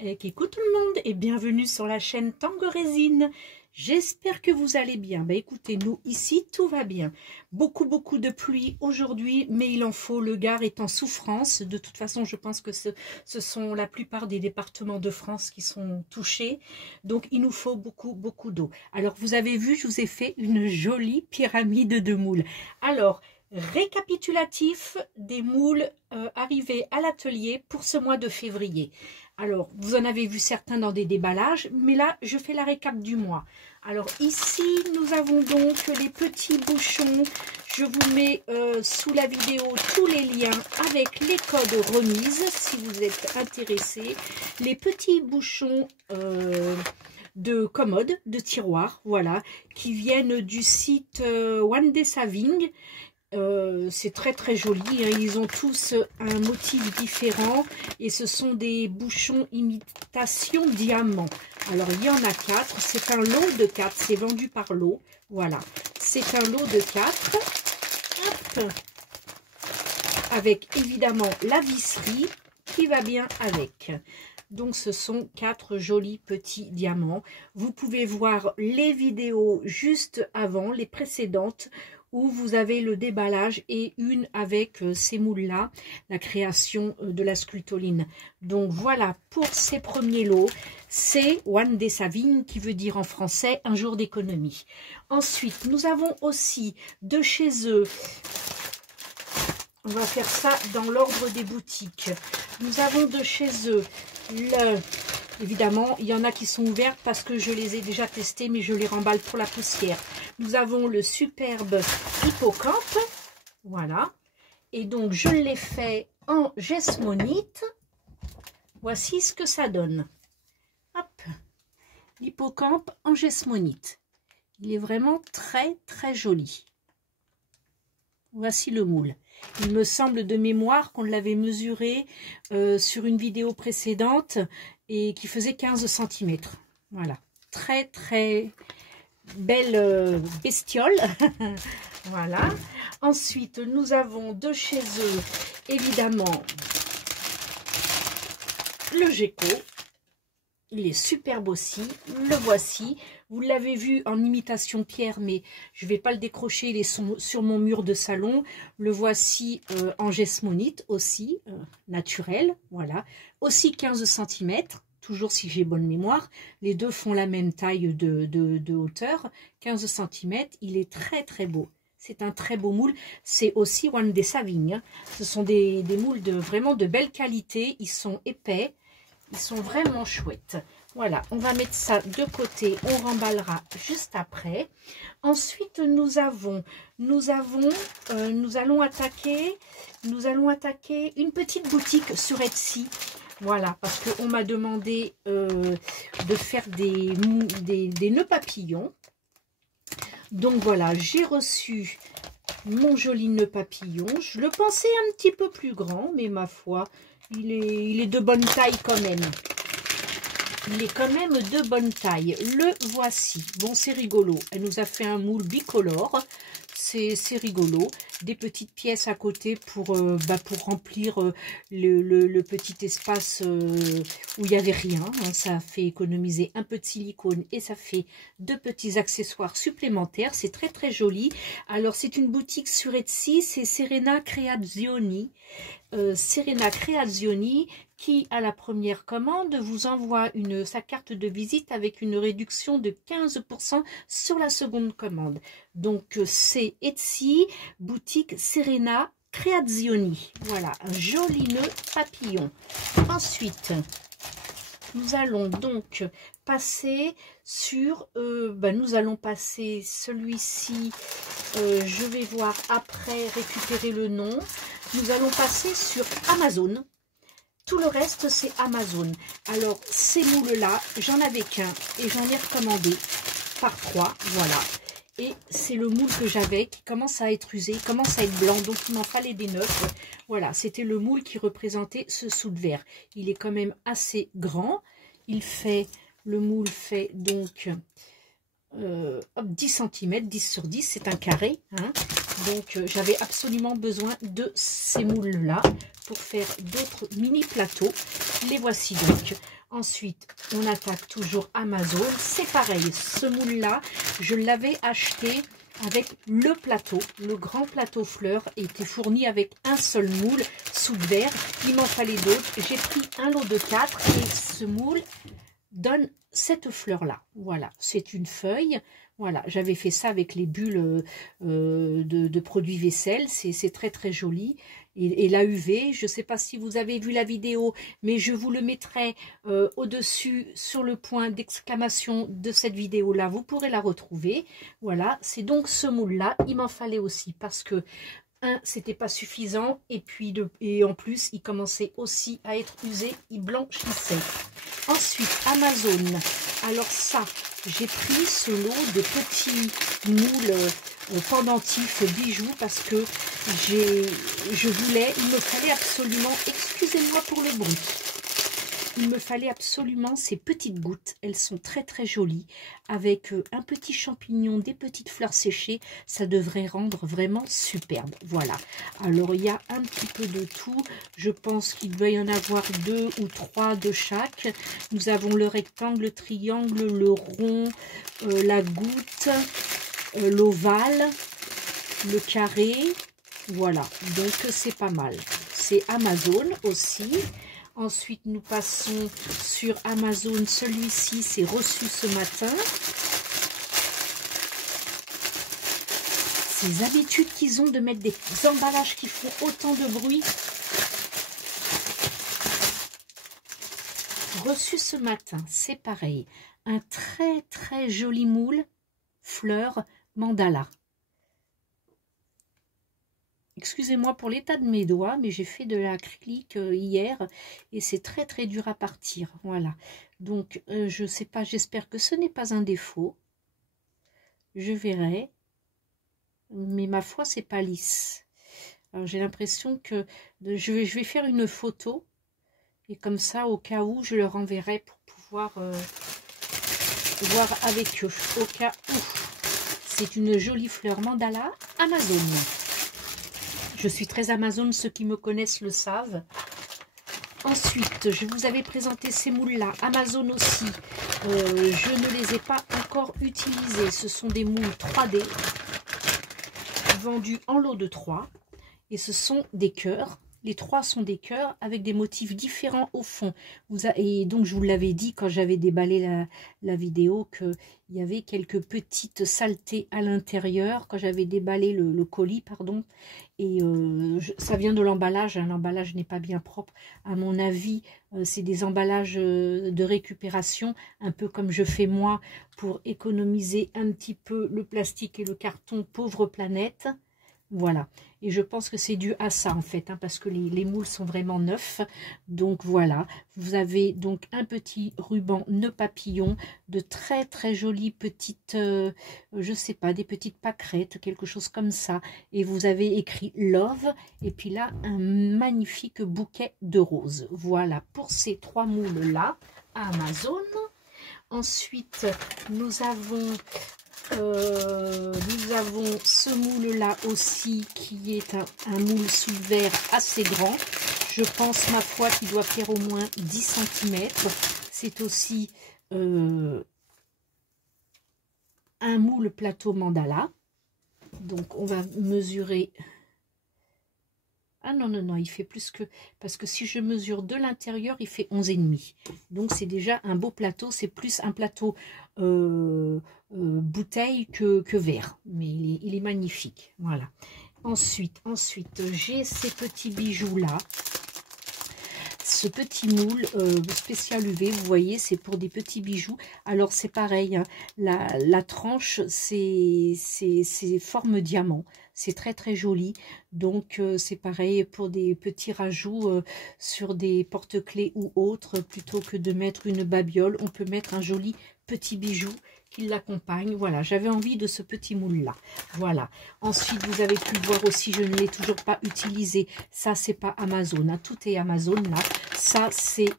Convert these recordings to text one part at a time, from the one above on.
Coucou tout le monde et bienvenue sur la chaîne Tango Résine. J'espère que vous allez bien. Écoutez, nous ici tout va bien. Beaucoup de pluie aujourd'hui, mais il en faut. Le Gard est en souffrance. De toute façon, je pense que ce sont la plupart des départements de France qui sont touchés. Donc il nous faut beaucoup d'eau. Alors vous avez vu, je vous ai fait une jolie pyramide de moules. Alors, récapitulatif des moules arrivés à l'atelier pour ce mois de février. Alors, vous en avez vu certains dans des déballages, mais là, je fais la récap du mois. Alors ici, nous avons donc les petits bouchons. Je vous mets sous la vidéo tous les liens avec les codes remises, si vous êtes intéressés. Les petits bouchons de commode, de tiroir, voilà, qui viennent du site One Day Saving. C'est très joli, hein. Ils ont tous un motif différent et ce sont des bouchons imitation diamant. Alors il y en a 4, c'est un lot de 4, c'est vendu par lot, voilà, c'est un lot de 4. Hop. Avec évidemment la visserie qui va bien avec. Donc ce sont 4 jolis petits diamants. Vous pouvez voir les vidéos juste avant, les précédentes, où vous avez le déballage et une avec ces moules-là, la création de la sculptoline. Donc voilà pour ces premiers lots. C'est One Day Saving, qui veut dire en français un jour d'économie. Ensuite, nous avons aussi de chez eux, on va faire ça dans l'ordre des boutiques. Nous avons de chez eux évidemment, il y en a qui sont ouvertes parce que je les ai déjà testés, mais je les remballe pour la poussière. Nous avons le superbe hippocampe, voilà. Et donc, je l'ai fait en gessmonite. Voici ce que ça donne. Hop, l'hippocampe en gessmonite. Il est vraiment très joli. Voici le moule. Il me semble de mémoire qu'on l'avait mesuré sur une vidéo précédente et qui faisait 15 cm. Voilà, très belle bestiole. Voilà. Ensuite, nous avons de chez eux, évidemment, le gecko. Il est superbe aussi, le voici. Vous l'avez vu en imitation pierre, mais je ne vais pas le décrocher, il est sur mon mur de salon. Le voici en gessmonite aussi, naturel, voilà. Aussi 15 cm, toujours si j'ai bonne mémoire. Les deux font la même taille de hauteur, 15 cm. Il est très beau. C'est un très beau moule. C'est aussi One Day Saving, hein. Ce sont des moules vraiment de belle qualité. Ils sont épais. Ils sont vraiment chouettes. Voilà, on va mettre ça de côté. On remballera juste après. Ensuite, nous allons attaquer une petite boutique sur Etsy. Voilà, parce qu'on m'a demandé de faire des nœuds papillons. Donc voilà, j'ai reçu mon joli nœud papillon. Je le pensais un petit peu plus grand, mais ma foi, il est de bonne taille quand même. Il est quand même de bonne taille. Le voici. Bon, c'est rigolo. Elle nous a fait un moule bicolore. C'est rigolo. Des petites pièces à côté pour remplir le petit espace où il n'y avait rien. Hein. Ça fait économiser un peu de silicone et ça fait 2 petits accessoires supplémentaires. C'est très joli. Alors, c'est une boutique sur Etsy. C'est Serena Creazioni. Serena Creazioni qui, à la première commande, vous envoie sa carte de visite avec une réduction de 15% sur la seconde commande. Donc, c'est Etsy, boutique Serena Creazioni. Voilà, un joli nœud papillon. Ensuite, nous allons donc passer sur... nous allons passer celui-ci, je vais voir après, récupérer le nom. Nous allons passer sur Amazon. Tout le reste, c'est Amazon. Alors, ces moules-là, j'en avais qu'un et j'en ai recommandé par 3, voilà. Et c'est le moule que j'avais qui commence à être usé, commence à être blanc, donc il m'en fallait des neufs. Voilà, c'était le moule qui représentait ce soude vert. Il est quand même assez grand. Le moule fait donc 10 cm, 10 sur 10, c'est un carré, hein. Donc, j'avais absolument besoin de ces moules-là pour faire d'autres mini plateaux. Les voici donc. Ensuite, on attaque toujours Amazon. C'est pareil, ce moule-là, je l'avais acheté avec le plateau. Le grand plateau fleurs était fourni avec un seul moule sous verre. Il m'en fallait d'autres. J'ai pris un lot de 4 et ce moule donne cette fleur-là. Voilà, c'est une feuille. Voilà, j'avais fait ça avec les bulles de produits vaisselle. C'est très très joli. Et la UV, je ne sais pas si vous avez vu la vidéo, mais je vous le mettrai au-dessus sur le point d'exclamation de cette vidéo-là. Vous pourrez la retrouver. Voilà, c'est donc ce moule-là. Il m'en fallait aussi parce que c'était pas suffisant et puis et en plus il commençait aussi à être usé, il blanchissait. Ensuite Amazon, alors ça j'ai pris ce lot de petits moules pendentifs bijoux parce que il me fallait absolument, excusez-moi pour le bruit, il me fallait absolument ces petites gouttes. Elles sont très très jolies. Avec un petit champignon, des petites fleurs séchées, ça devrait rendre vraiment superbe. Voilà. Alors il y a un petit peu de tout. Je pense qu'il doit y en avoir 2 ou 3 de chaque. Nous avons le rectangle, le triangle, le rond, la goutte, l'ovale, le carré. Voilà. Donc c'est pas mal. C'est Amazon aussi. Ensuite, nous passons sur Amazon. Celui-ci, c'est reçu ce matin. Ces habitudes qu'ils ont de mettre des emballages qui font autant de bruit. Reçu ce matin, c'est pareil. Un très très joli moule, fleur, mandala. Excusez-moi pour l'état de mes doigts, mais j'ai fait de l'acrylique hier et c'est très très dur à partir. Voilà. Donc, je sais pas, j'espère que ce n'est pas un défaut. Je verrai. Mais ma foi, c'est pas lisse. Alors, j'ai l'impression que je vais faire une photo et comme ça, au cas où, je leur enverrai pour pouvoir voir avec eux. Au cas où. C'est une jolie fleur mandala Amazon. Je suis très Amazon, ceux qui me connaissent le savent. Ensuite, je vous avais présenté ces moules-là. Amazon aussi, je ne les ai pas encore utilisés. Ce sont des moules 3D vendus en lot de 3. Et ce sont des cœurs. Les 3 sont des cœurs avec des motifs différents au fond. Et donc, je vous l'avais dit quand j'avais déballé la vidéo qu'il y avait quelques petites saletés à l'intérieur. Quand j'avais déballé le colis, pardon. Et ça vient de l'emballage. Hein. L'emballage n'est pas bien propre. À mon avis, c'est des emballages de récupération, un peu comme je fais moi pour économiser un petit peu le plastique et le carton, pauvre planète. Voilà, et je pense que c'est dû à ça en fait, hein, parce que les moules sont vraiment neufs. Donc voilà, vous avez donc un petit ruban nœud papillon, de très très jolies petites, je sais pas, des petites pâquerettes, quelque chose comme ça. Et vous avez écrit Love, et puis là, un magnifique bouquet de roses. Voilà, pour ces 3 moules-là, à Amazon. Ensuite, nous avons ce moule là aussi qui est un moule sous verre assez grand. Je pense ma foi qu'il doit faire au moins 10 cm. C'est aussi un moule plateau mandala. Donc on va mesurer. Ah non, non, non, il fait plus que... Parce que si je mesure de l'intérieur, il fait 11,5. Donc, c'est déjà un beau plateau. C'est plus un plateau bouteille que verre. Mais il est magnifique. Voilà. Ensuite j'ai ces petits bijoux-là. Ce petit moule spécial UV, vous voyez, c'est pour des petits bijoux. Alors, c'est pareil, hein, la tranche, c'est forme diamant. C'est très, très joli. Donc, c'est pareil pour des petits rajouts sur des porte-clés ou autres. Plutôt que de mettre une babiole, on peut mettre un joli petit bijou qui l'accompagne. Voilà, j'avais envie de ce petit moule-là. Voilà. Ensuite, vous avez pu le voir aussi, je ne l'ai toujours pas utilisé. Ça, c'est pas Amazon. Hein. Tout est Amazon, là. Ça, c'est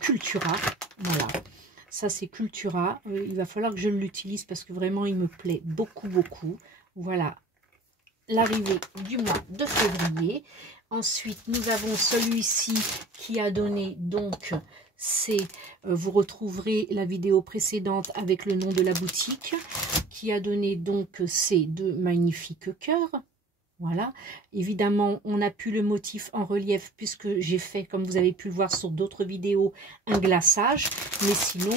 Cultura. Voilà. Ça, c'est Cultura. Il va falloir que je l'utilise parce que vraiment, il me plaît beaucoup, beaucoup. Voilà. l'arrivée du mois de février. Ensuite, nous avons celui-ci qui a donné donc, vous retrouverez la vidéo précédente avec le nom de la boutique, qui a donné donc ces deux magnifiques cœurs. Voilà, évidemment, on n'a plus le motif en relief puisque j'ai fait, comme vous avez pu le voir sur d'autres vidéos, un glaçage. Mais sinon,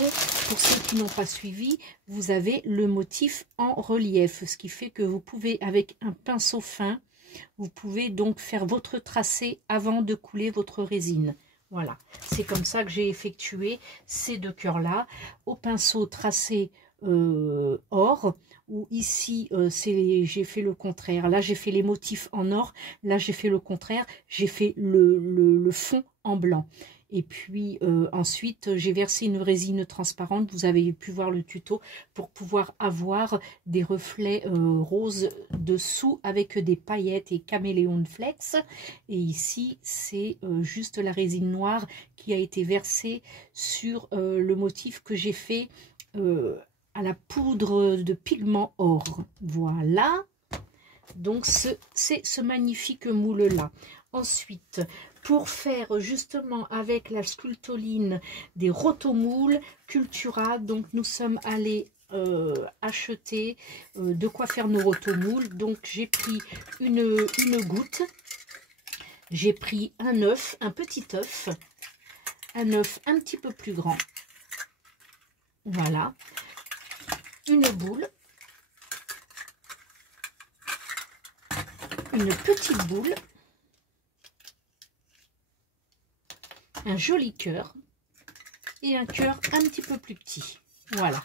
pour ceux qui n'ont pas suivi, vous avez le motif en relief. Ce qui fait que vous pouvez, avec un pinceau fin, vous pouvez donc faire votre tracé avant de couler votre résine. Voilà, c'est comme ça que j'ai effectué ces deux cœurs-là. Au pinceau tracé or, ou ici j'ai fait le contraire. Là j'ai fait les motifs en or, là j'ai fait le contraire, j'ai fait le fond en blanc. Et puis ensuite j'ai versé une résine transparente, vous avez pu voir le tuto, pour pouvoir avoir des reflets roses dessous avec des paillettes et caméléon flex. Et ici c'est juste la résine noire qui a été versée sur le motif que j'ai fait à la poudre de pigment or. Voilà, donc c'est ce magnifique moule là. Ensuite, pour faire justement avec la sculptoline des rotomoules Cultura, donc nous sommes allés acheter de quoi faire nos rotomoules. Donc j'ai pris une goutte, j'ai pris un œuf, un petit œuf, un œuf un petit peu plus grand, voilà, une boule, une petite boule, un joli cœur et un cœur un petit peu plus petit. Voilà.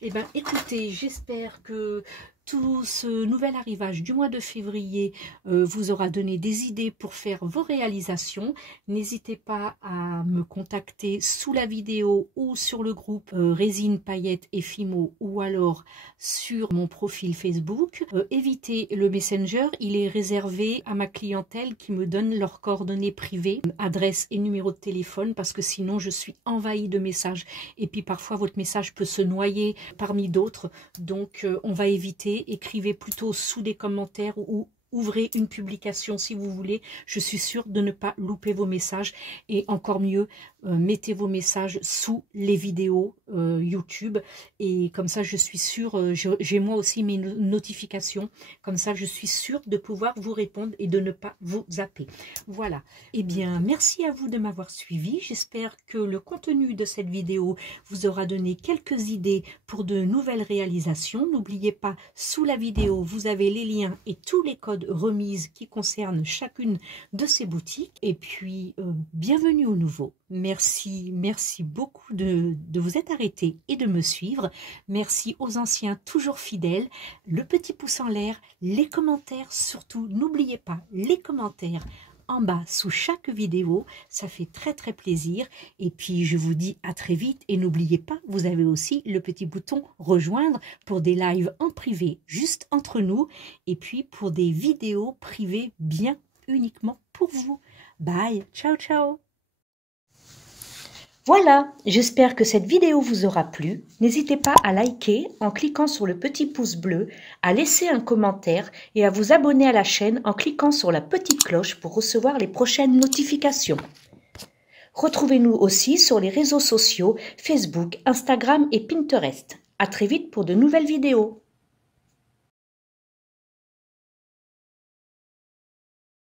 Et bien écoutez, j'espère que tout ce nouvel arrivage du mois de février vous aura donné des idées pour faire vos réalisations. N'hésitez pas à me contacter sous la vidéo ou sur le groupe Résine, Paillettes et Fimo, ou alors sur mon profil Facebook. Évitez le Messenger, il est réservé à ma clientèle qui me donne leurs coordonnées privées, adresse et numéro de téléphone, parce que sinon je suis envahie de messages. Et puis parfois votre message peut se noyer parmi d'autres, donc on va éviter. Écrivez plutôt sous des commentaires ou ouvrez une publication si vous voulez. Je suis sûre de ne pas louper vos messages, et encore mieux, mettez vos messages sous les vidéos YouTube, et comme ça je suis sûre, j'ai moi aussi mes notifications, comme ça je suis sûre de pouvoir vous répondre et de ne pas vous zapper. Voilà, et bien merci à vous de m'avoir suivi. J'espère que le contenu de cette vidéo vous aura donné quelques idées pour de nouvelles réalisations. N'oubliez pas, sous la vidéo vous avez les liens et tous les codes remises qui concernent chacune de ces boutiques. Et puis bienvenue au nouveau. Merci beaucoup de vous être arrêté et de me suivre. Merci aux anciens toujours fidèles. Le petit pouce en l'air, les commentaires surtout, n'oubliez pas les commentaires en bas sous chaque vidéo, ça fait très plaisir. Et puis je vous dis à très vite, et n'oubliez pas, vous avez aussi le petit bouton rejoindre pour des lives en privé juste entre nous, et puis pour des vidéos privées bien uniquement pour vous. Bye, ciao ciao. Voilà, j'espère que cette vidéo vous aura plu. N'hésitez pas à liker en cliquant sur le petit pouce bleu, à laisser un commentaire et à vous abonner à la chaîne en cliquant sur la petite cloche pour recevoir les prochaines notifications. Retrouvez-nous aussi sur les réseaux sociaux Facebook, Instagram et Pinterest. À très vite pour de nouvelles vidéos.